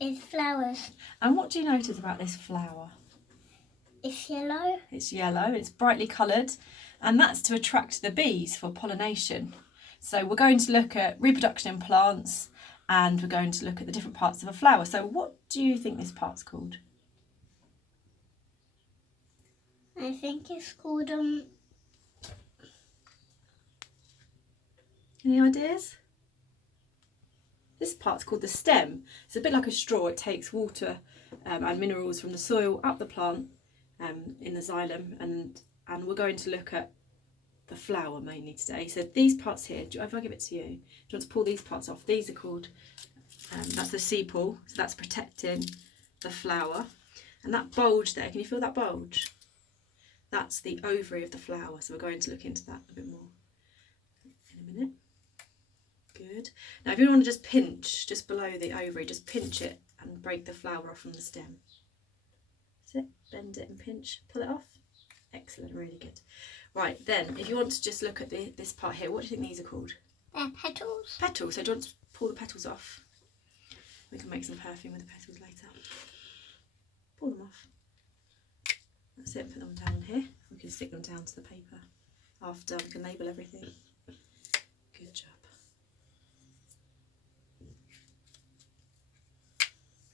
And it's flowers. And what do you notice about this flower? It's yellow. It's yellow, it's brightly coloured, and that's to attract the bees for pollination. So we're going to look at reproduction in plants, and we're going to look at the different parts of a flower. So what do you think this part's called? I think it's called Any ideas? This part's called the stem. It's a bit like a straw. It takes water and minerals from the soil up the plant in the xylem, and we're going to look at the flower mainly today. So these parts here, if I give it to you, do you want to pull these parts off? These are called, that's the sepal, so that's protecting the flower. And that bulge there, can you feel that bulge? That's the ovary of the flower, so we're going to look into that a bit more in a minute. Good. Now if you want to just pinch, just below the ovary, just pinch it and break the flower off from the stem. That's it, bend it and pinch, pull it off. Excellent, really good. Right, then if you want to just look at this part here, what do you think these are called? They're petals. Petals, so do you want to pull the petals off? We can make some perfume with the petals later. Pull them off. That's it, put them down here. We can stick them down to the paper after, we can label everything. Good job. Bring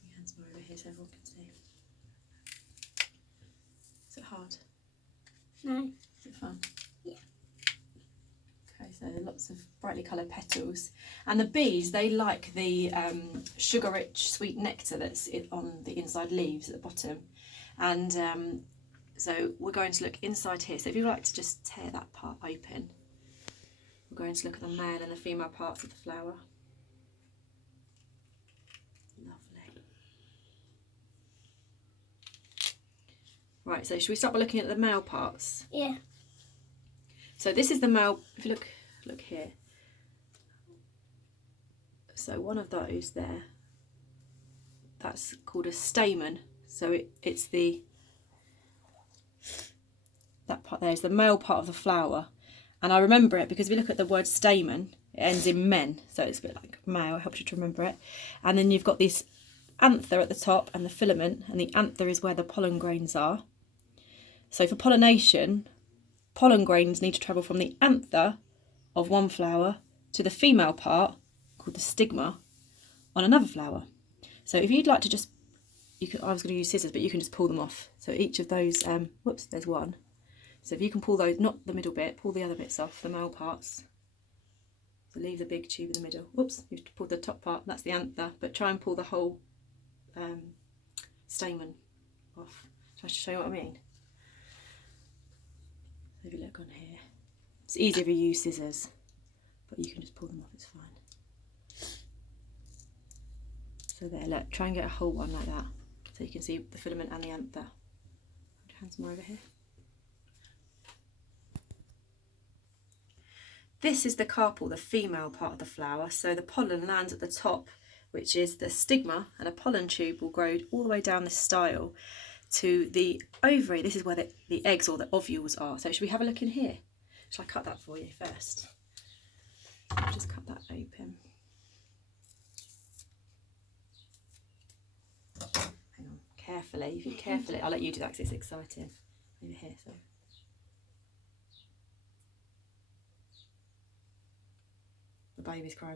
your hands more over here so everyone can see. Is it hard? No. Is it fun? Yeah. Okay, so lots of brightly coloured petals. And the bees, they like the sugar-rich sweet nectar that's on the inside leaves at the bottom. And so we're going to look inside here. So if you'd like to just tear that part open, we're going to look at the male and the female parts of the flower. Lovely. Right, so should we start by looking at the male parts? Yeah. So this is the male, if you look here. So one of those there, that's called a stamen. So it's that part there is the male part of the flower. And I remember it because if you look at the word stamen, it ends in men. So it's a bit like male, it helps you to remember it. And then you've got this anther at the top and the filament, and the anther is where the pollen grains are. So for pollination, pollen grains need to travel from the anther of one flower to the female part, called the stigma, on another flower. So if you'd like to just, I was going to use scissors, but you can just pull them off. So each of those, whoops, there's one. So if you can pull those, not the middle bit, pull the other bits off, the male parts. So leave the big tube in the middle. Whoops, you've pulled the top part, that's the anther, but try and pull the whole stamen off. Shall I show you what I mean? If you look on here, it's easier if you use scissors, but you can just pull them off, it's fine. So there, look, try and get a whole one like that, so you can see the filament and the anther. Put your hands more over here. This is the carpel, the female part of the flower. So the pollen lands at the top, which is the stigma, and a pollen tube will grow all the way down this style to the ovary. This is where the eggs or the ovules are. So should we have a look in here? Shall I cut that for you first? I'll just cut that open. Hang on, carefully. If you carefully, I'll let you do that because it's exciting. Over here, so. The baby's crying